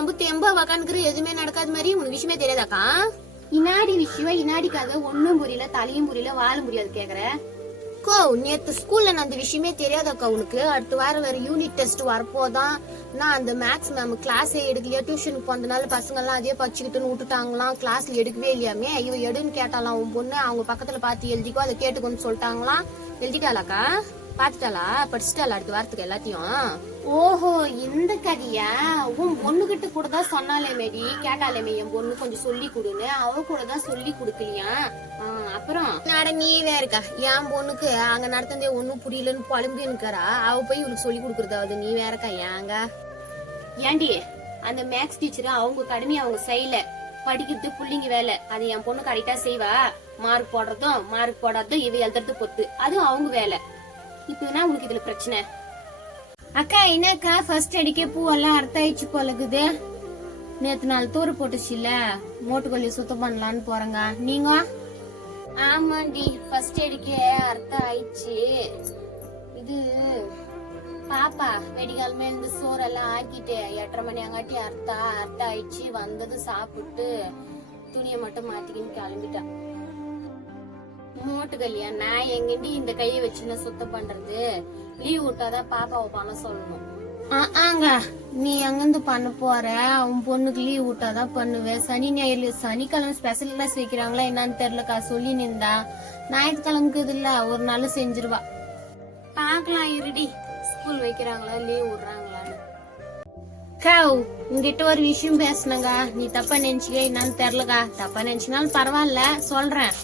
ரொம்ப தெம்பா உக்காந்துக்கிற எதுவுமே நடக்காத மாதிரி உனக்கு விஷயமே தெரியாதாக்கா? இனாடி விஷயம் இனாடி கதை ஒண்ணும் புரியல தலையும் புரியல வாழும் புரியாது கேக்குற? கோ நேத்து ஸ்கூல்ல நான் அந்த விஷயமே தெரியாதாக்கா உனக்கு? அடுத்த வாரம் வேற யூனிட் டெஸ்ட் வரப்போதான். நான் அந்த மேக்ஸ் மேம் கிளாஸே எடுக்கலையா? டியூஷனுக்கு போனதுனால பசங்க எல்லாம் அதே பச்சுக்கிட்டுன்னு விட்டுட்டாங்களாம். கிளாஸ்ல எடுக்கவே இல்லையாமே? இவ எடுன்னு கேட்டாலாம். உன் பொண்ணு அவங்க பக்கத்துல பார்த்து எழுதிக்கோ அதை கேட்டுக்கோன்னு சொல்லிட்டாங்களாம். எழுதிட்டாளாக்கா? பாத்துட்டாளா படிச்சுட்டாளா அடுத்த வாரத்துக்கு எல்லாத்தையும்? ஓஹோ இந்த கதையா? உன் பொண்ணுகிட்ட கூட தான் சொன்னாலே மேடி கேட்டாலேமே என் பொண்ணு கொஞ்சம் சொல்லி கொடுன்னு அவ கூட தான் சொல்லி கொடுக்கலையா அப்புறம்? நாட நீ வேறக்கா என் பொண்ணுக்கு அங்க நடந்ததே ஒண்ணும் புரியலன்னு புலம்பி நிக்கிறா அவ போய் இவளுக்கு சொல்லி கொடுக்கறதாவது நீ வேறக்கா ஏங்க? ஏண்டி அந்த மேக்ஸ் டீச்சர் அவங்க கடமை அவங்க செய்யல படிக்கிறது புள்ளிங்க வேலை. அது என் பொண்ணு கரெக்டா செய்வா. மார்க் போடுறதும் மார்க் போடாததும் இவ எழுதுறது பொத்து. அதுவும் அவங்க வேலை. இப்போ என்ன உனக்கு இதுல பிரச்சனை. அக்கா என்னக்கா? ஃபர்ஸ்ட் அடிக்க பூவெல்லாம் அர்த்தாயிடுச்சு போலக்குது. நேத்து நாள் தூர போட்டுச்சுல்ல? மோட்டுக்கொல்லி சுத்தம் பண்ணலான்னு போறேங்க. நீங்க? ஆமாண்டி ஃபர்ஸ்ட் அடிக்கே அர்த்தம் ஆயிடுச்சு இது பாப்பா வெடிகாலமே இந்த சோறெல்லாம் ஆக்கிட்டு எட்டரை மணி அங்காட்டி அர்த்தா அர்த்தம் ஆயிடுச்சு வந்தது சாப்பிட்டு துணியை மட்டும் மாத்திக்கின்னு கிளம்பிட்டான் மூட்டு கல்யா நான் எங்கண்டி இந்த கையை வச்சு நான் சுத்தம் பண்றது? லீவ் விட்டாதான் பாப்பாவை பண்ண சொல்லணும். ஆங்க. நீ எங்கிருந்து பண்ண போற? உன் பொண்ணுக்கு லீவ் விட்டாதான் பண்ணுவேன். சனி ஞாயிறு சனிக்கிழமை ஸ்பெஷல் கிளாஸ் வைக்கிறாங்களா என்னன்னு தெரியலக்கா சொல்லி நின்றா ஞாயிற்றுக்கிழமைக்கு இது இல்ல ஒரு நாள் செஞ்சிருவா. பாக்கலாம் இருடி. School வைக்கிறாங்களா leave விடுறாங்களான்னு. கவ் உங்ககிட்ட ஒரு விஷயம் பேசுனங்க. நீ தப்பா நினைச்சுக்க என்னன்னு தெரியலக்கா. தப்பா நினைச்சினாலும் பரவாயில்ல சொல்றேன்.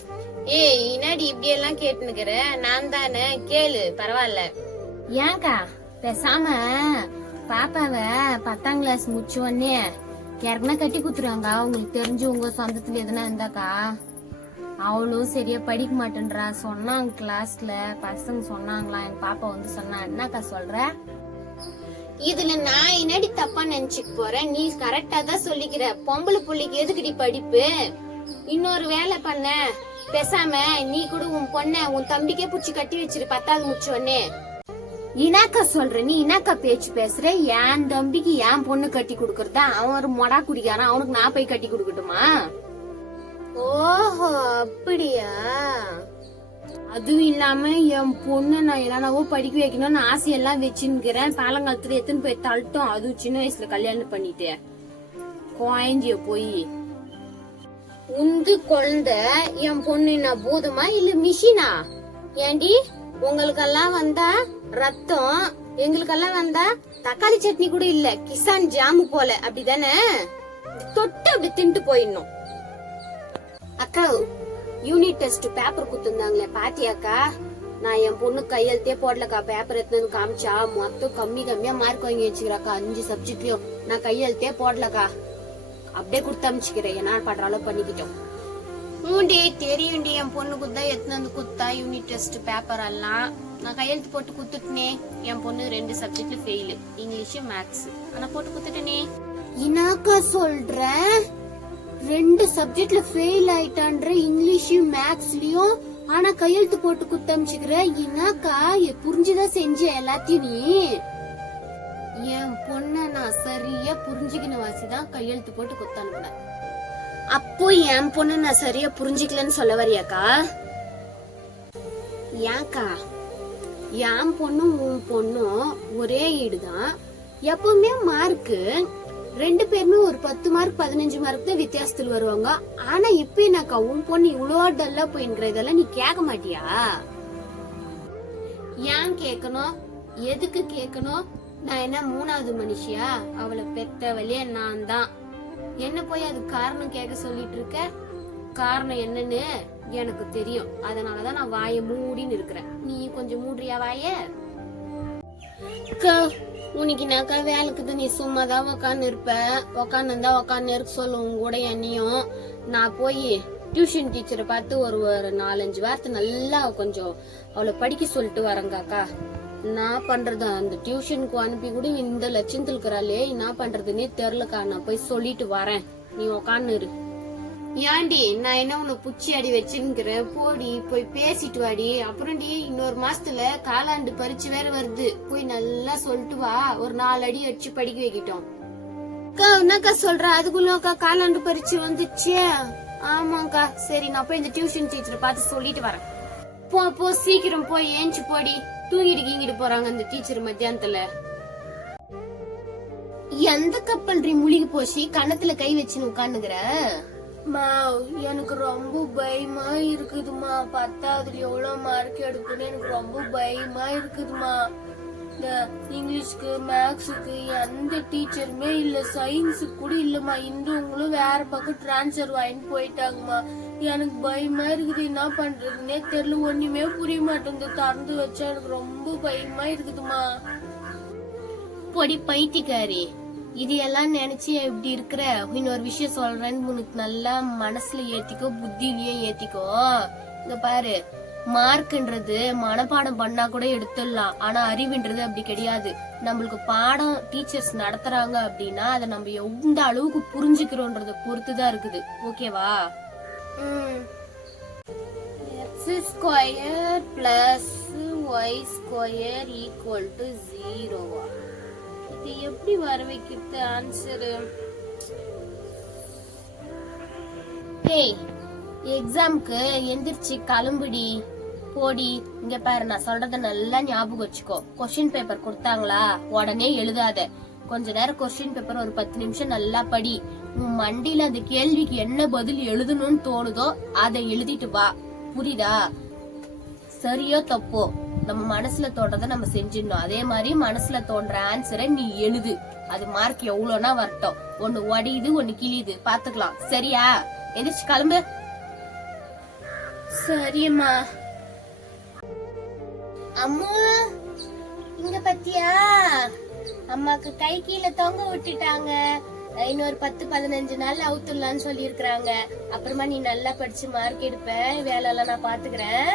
ஏய் என்னடி இப்படி எல்லாம் கேட்டுனுக்குற? நான் தானே. கேளு பரவாயில்ல. ஏன்க்கா பேசாம பாப்பாவ பத்தாம் கிளாஸ் முடிச்ச உடனே யாருக்குன்னா கட்டி குத்துறாங்க அவங்களுக்கு தெரிஞ்சு உங்க சொந்தத்துல எதுனா இருந்தாக்கா அவளும் சரியா படிக்க மாட்டேன்றா. சொன்னாங்க கிளாஸ்ல பசங்க சொன்னாங்களா? எங்க பாப்பா வந்து சொன்னா என்னக்கா சொல்ற? இதுல நான் என்னடி தப்பா நினைச்சுக்க போறேன்? நீ கரெக்டா தான் சொல்லிக்கிற. பொம்பளை புள்ளைக்கு எதுக்குடி படிப்பு? இன்னொரு வேலை பண்ண. பேசாம நீ கூட உன் பொண்ண உன் தம்பிக்கே புடிச்சு கட்டி வச்சிரு பத்தாவது முடிச்ச உடனே இனாக்கா சொல்ற நீ இனாக்கா பேச்சு பேசுற என் தம்பிக்கு என் பொண்ணு கட்டி கொடுக்கறதா? அவன் ஒரு மொடா குடிக்காரன் அவனுக்கு நான் போய் கட்டி கொடுக்கட்டுமா? ஓஹோ அப்படியா? அதுவும் இல்லாம என் பொண்ணு நான் என்னவோ படிக்க வைக்கணும்னு ஆசையெல்லாம் வச்சுங்கிறேன் பாலங்காலத்துல எத்தனை போய் தள்ளிட்டோம். அதுவும் சின்ன வயசுல கல்யாணம் பண்ணிட்டு கோயஞ்சிய போய். உந்து குழந்தை என் பொண்ணு என்ன பூதமா இல்ல மிஷினா? ஏண்டி உங்களுக்கெல்லாம் வந்தா ரத்தம் எங்களுக்கெல்லாம் வந்தா தக்காளி சட்னி கூட இல்ல கிசான் ஜாமு போல அப்படிதானே? தொட்டு அப்படி தின்ட்டு போயிடணும். அக்கா யூனிட் டெஸ்ட் பேப்பர் குத்துருந்தாங்களே பாத்தியாக்கா? நான் என் பொண்ணு கையெழுத்தே போடலக்கா பேப்பர் எடுத்துன்னு காமிச்சா மொத்தம் கம்மி கம்மியா மார்க் வாங்கி வச்சுக்கிறாக்கா அஞ்சு சப்ஜெக்ட்லயும் நான் கையெழுத்தே போடலக்கா. அப்படியே கொடுத்து அமிச்சுக்கிறேன். என்ன பண்ற அளவு பண்ணிக்கிட்டோம். மூண்டி தெரியும்டி என் பொண்ணுக்கு தான் எத்தனை வந்து குத்தா யூனிட் டெஸ்ட் பேப்பர் எல்லாம். நான் கையெழுத்து போட்டு குத்துட்டனே என் பொண்ணு ரெண்டு சப்ஜெக்ட்ல ஃபெயிலு இங்கிலீஷ் மேக்ஸ் ஆனா போட்டு குத்துட்டனே இனாக்கா சொல்ற? ரெண்டு சப்ஜெக்ட்ல ஃபெயில் ஆயிட்டான்ற இங்கிலீஷும் மேக்ஸ்லயும் ஆனா கையெழுத்து போட்டு குத்தமிச்சுக்கிற இனாக்கா புரிஞ்சுதான் செஞ்ச எல்லாத்தையும். நீ என் பொண்ண நான் சரியா புரிஞ்சுக்கின வாசிதான் கையெழுத்து போட்டு குத்த அனுப்புனேன் அப்போ என் பொண்ணு நான் சரியா புரிஞ்சுக்கலன்னு சொல்ல வரியாக்கா? ஏன்க்கா என் பொண்ணும் உன் பொண்ணும் ஒரே ஈடுதான் எப்பவுமே மார்க்கு ரெண்டு பேருமே ஒரு பத்து மார்க் பதினஞ்சு மார்க் தான் வித்தியாசத்தில் வருவாங்க. ஆனா இப்ப என்னக்கா உன் பொண்ணு இவ்வளோ டல்லா போயின்ற இதெல்லாம் நீ கேட்க மாட்டியா? ஏன் கேட்கணும்? எதுக்கு கேட்கணும்? நான் என்ன மூணாவது மனுஷியா? அவளை பெத்தவளே நான் தான் என்ன போய் அது காரணம் கேட்க சொல்லிட்டு இருக்க? காரணம் என்னன்னு எனக்கு தெரியும். அதனாலதான் நான் வாயை மூடின்னு இருக்கிறேன். நீ கொஞ்சம் மூடுறியா வாய? உனக்கு வேலைக்கு தான் நீ சும்மா தான் உக்காந்து இருப்ப? உக்காந்து இருந்தா உக்காந்து இருக்க சொல்லுவோம் கூட என்னையும். நான் போய் டியூஷன் டீச்சரை பார்த்து ஒரு ஒரு நாலஞ்சு வாரத்தை நல்லா கொஞ்சம் அவளை படிக்க சொல்லிட்டு வரேங்காக்கா. நான் பண்றது அந்த டியூஷனுக்கு அனுப்பி கூட இந்த லட்சத்தில் இருக்கிறாளே என்ன பண்றதுன்னே தெரிலக்கா நான் போய் சொல்லிட்டு வரேன். நீ உக்காந்து இரு. ஏன்டி நான் என்ன உன்னை புச்சி அடி வச்சுங்கிறேன் போடி போய் பேசிட்டு வாடி. அப்புறம் டி இன்னொரு மாசத்துல காலாண்டு பரிச்சு வேற வருது. போய் நல்லா சொல்லிட்டு வா. ஒரு நாலு அடி அடிச்சு படிக்க வைக்கிட்டோம். அக்கா என்னக்கா சொல்ற? அதுக்குள்ள அக்கா காலாண்டு பரீட்சை வந்துச்சே. ஆமாக்கா சரி நான் போய் இந்த டியூஷன் டீச்சரை பார்த்து சொல்லிட்டு வரேன். போ போ சீக்கிரம் போய் ஏஞ்சி போடி. தூங்கிட்டு கீங்கிட்டு போறாங்க அந்த டீச்சர் மத்தியானத்துல. எந்த கப்பல் ரீ முழுகி போச்சு? கணத்துல கை வச்சுன்னு உட்காந்துக்கிற மா எனக்கு ரொம்ப பயமா இருக்குதுமா. பத்தாவதுல எவ்வளவு மார்க் எடுக்குன்னு எனக்கு ரொம்ப பயமா இருக்குதுமா. இந்த இங்கிலீஷ்க்கு மேக்ஸுக்கு எந்த டீச்சருமே இல்ல சயின்ஸுக்கு கூட இல்லம்மா. இந்துவங்களும் வேற பக்கம் டிரான்ஸ்ஃபர் வாங்கிட்டு போயிட்டாங்கம்மா. எனக்கு பயமா இருக்குது என்ன பண்றதுன்னே தெரியல. ஒண்ணுமே புரிய மாட்டேங்குது. திறந்து வச்சா எனக்கு ரொம்ப பயமா இருக்குதுமா. பொடி பைத்தியக்காரி. இது எல்லாம் நினைச்சு எப்படி இருக்கிற இன்னொரு விஷயம் சொல்றேன்னு உனக்கு நல்லா மனசுல ஏத்திக்கோ புத்திலையும் ஏத்திக்கோ. இங்க பாரு மார்க்ன்றது மனப்பாடம் பண்ணா கூட எடுத்துடலாம். ஆனா அறிவுன்றது அப்படி கிடையாது. நம்மளுக்கு பாடம் டீச்சர்ஸ் நடத்துறாங்க அப்படின்னா அதை நம்ம எந்த அளவுக்கு புரிஞ்சுக்கிறோன்றத பொறுத்துதான் இருக்குது. ஓகேவா? X square plus Y square equal to ஜீரோவா இது எப்படி வர வைக்கிறது ஆன்சரு ஹேய் எக்ஸாம்க்கு எந்திரிச்சு கிளம்புடி போடி. இங்க பாரு நான் சொல்றத நல்லா ஞாபகம் வச்சுக்கோ. கொஸ்டின் பேப்பர் கொடுத்தாங்களா? உடனே எழுதாத. கொஞ்ச நேரம் கொஸ்டின் பேப்பர் ஒரு பத்து நிமிஷம் நல்லா படி. உன் மண்டியில அந்த கேள்விக்கு என்ன பதில் எழுதணும்னு தோணுதோ அதை எழுதிட்டு வா. புரியுதா? சரியோ தப்போ? நம்ம மனசுல தோன்றதை நம்ம செஞ்சிடணும். அதே மாதிரி மனசுல தோன்ற ஆன்சரை நீ எழுது. அது மார்க் எவ்வளவுனா வரட்டும். ஒண்ணு ஒடியுது ஒண்ணு கிழியுது. பாத்துக்கலாம் சரியா? எந்திரிச்சு கிளம்பு. சரியம்மா அம்மா இங்க பத்தியா? அம்மாக்கு கை கீழே தொங்க விட்டுட்டாங்க. இன்னொரு பத்து பதினஞ்சு நாள் அவுத்துடலான்னு சொல்லி இருக்கிறாங்க அப்புறமா நீ நல்லா படிச்சு மார்க் எடுப்ப. வேலை எல்லாம் நான் பாத்துக்கிறேன்.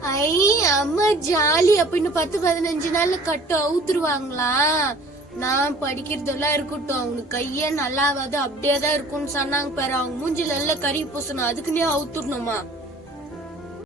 ஐ அம்மா ஜாலி. அப்படின்னு பத்து பதினஞ்சு நாள் கட்டு அவுத்துருவாங்களா? நான் படிக்கிறதெல்லாம் இருக்கட்டும். அவனுக்கு கையே நல்லாவாது. அப்படியே தான் இருக்கும்னு சொன்னாங்க பாரு. அவங்க மூஞ்சில எல்லாம் கறி பூசணும். அதுக்குன்னே அவுத்துடணுமா?